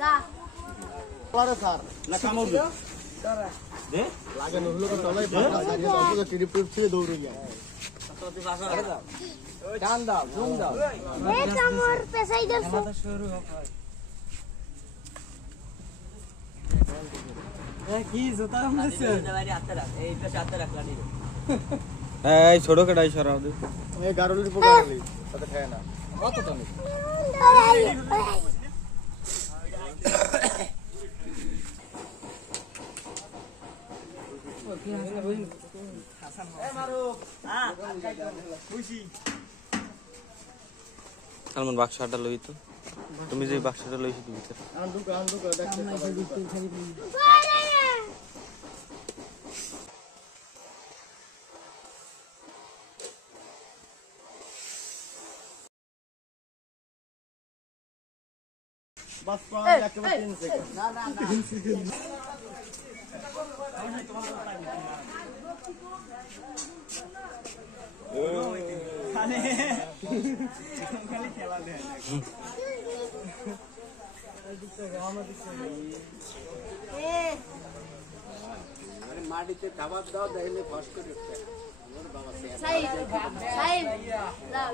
যা পরে স্যার না কামড় দে দে লাগে নহলে তো চলাই পাতা দাঁড়িয়ে অপোজিট টিপ ছিঁড়ে দৌড়ে যায় তুই বাসা আরে দাও টান দাও জুম দাও এই কামড় পেছাই দরছো কি জুতা মারছে বাইরে হাতে রাখ এই পাশে হাতে রাখ লাঠি এই ছোট কড়াই সরাও দে এই গারুলির পোকালি সাথে খায় না কত টানে সালমান বাক্সটা লই তো তুমি যে বাক্সটা লইছি তুমি ভিতরে আন্দুক দেখতে বাস পাওয়া একেবারে 3 সেকেন্ড না খালি খেলা দেয় আরে মাটিতে খাবার দাও দেখলে ফাস্ট করে সাইব সাইব যাও যাও